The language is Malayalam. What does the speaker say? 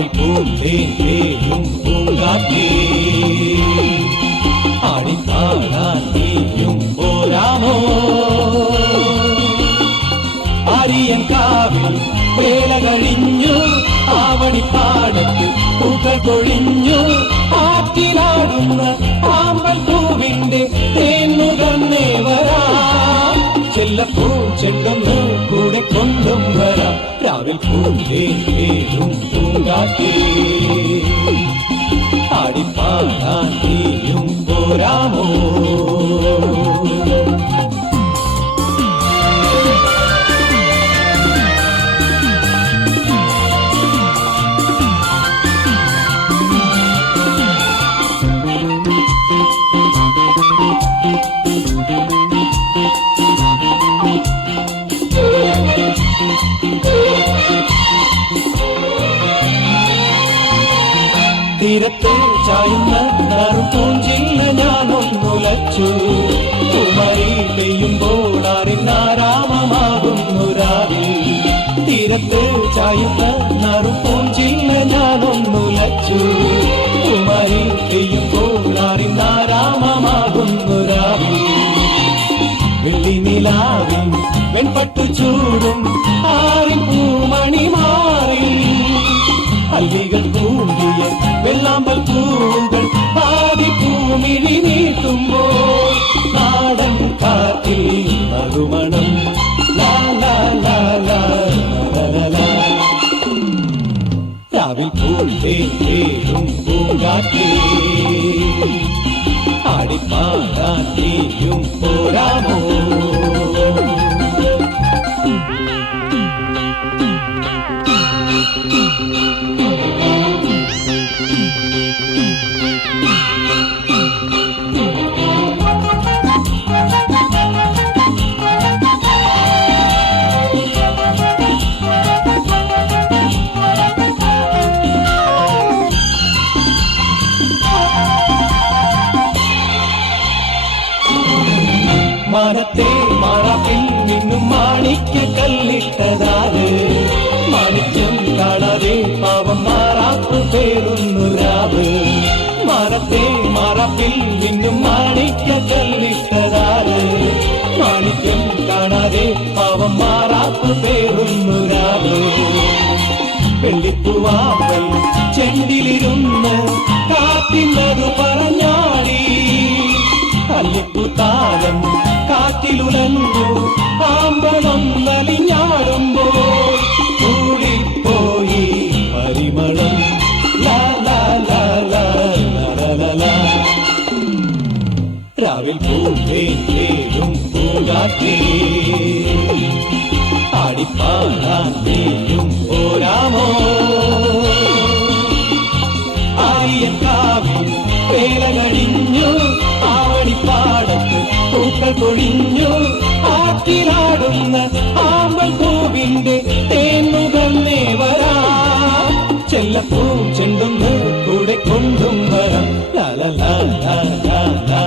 രാവിൽ പൂന്തേയും പൂങ്കാറ്റേ ആടിപ്പാടാൻ നീയും പോരാമോ ആരിയൻ കാവിൽ വേല കഴിഞ്ഞു ആവണിപ്പാടത്ത് പൂക്കൾ കൊഴിഞ്ഞു ആറ്റിലാടുന്ന ആമ്പൽ പൂവിന്റെ തേന്നുകന്നേ വരാം ചെല്ലപ്പൂ ചെണ്ടൊന്ന് കൂടെ കൊണ്ടും വരാം രാവിൽ പൂന്തേയും പൂങ്കാറ്റേ ആടിപ്പാടാൻ നീയും പോരാമോ തീരത്തെ ചായുന്ന നറുപൂഞ്ചില്ല ഞാനൊന്നുലച്ചു കുമരി പെയ്യുമ്പോൾ അറിഞ്ഞാരാമമാകുന്നു രാവിൽ തീരത്തെ ചായുന്ന നറുപൂഞ്ചില്ല ഞാനൊന്നുലച്ചു കുമരി പെയ്യുമ്പോൾ അറിഞ്ഞാരാമമാകുന്നു രാവിൽ വെള്ളി നിലാവിൽ വെൺപട്ടു ചൂടും ആരിൻ പൂമണി മാറി അല്ലികൾ കൂടിയ വെള്ളാമ്പൽ പൂകൾ പാതി പൂമിഴി നീട്ടുമ്പോൾ നാടൻ കാറ്റിൽ നറുമണം ലാ ലാ ലാ ലാ ലാ രാവിൽ പൂന്തേയും പൂങ്കാറ്റേ ആടിപ്പാടാൻ നീയും പോരാമോ മാനത്തെ മാറാപ്പിൽ നിന്നും മാണിക്ക കല്ലിട്ടതാറ് മാണിക്യം കാണാതെ പാവം മാറാപ്പ് പേരുന്നു രാവ് മാനത്തെ മാറാപ്പിൽ നിന്നും മാണിക്ക കല്ലിട്ടതാറ് മാണിക്യം കാണാതെ പാവം മാറാപ്പ് പേരുന്നു രാവ് വെള്ളിപ്പൂവാമ്പൽ ചെണ്ടിലിരുന്ന് കാത്തിനതു പറഞ്ഞാടി അല്ലിപ്പൂത്താലം കാറ്റിലുലഞ്ഞു ആമ്പളൊന്നലിഞ്ഞാടുമ്പോൾ കൂടിപ്പോയി പരിമളം ലാ ലാ ലാ ലാ ലാ ലാ രാവിൽ പൂന്തേയും പൂങ്കാറ്റേ ആടിപ്പാടാൻ നീയും പോരാമോ ആരിയൻ കാവിൽ വേല കഴിഞ്ഞു ആവണിപ്പാടത്ത് പൂക്കൾ കൊഴിഞ്ഞു ആറ്റിലാടുന്ന ആമ്പൽ പൂവിന്റെ തേന്നുകന്നേ വരാം ചെല്ലപ്പൂ ചെണ്ടൊന്ന് കൂടെ കൊണ്ടും വരാം ലാ ലാ ലാ ലാ ലാ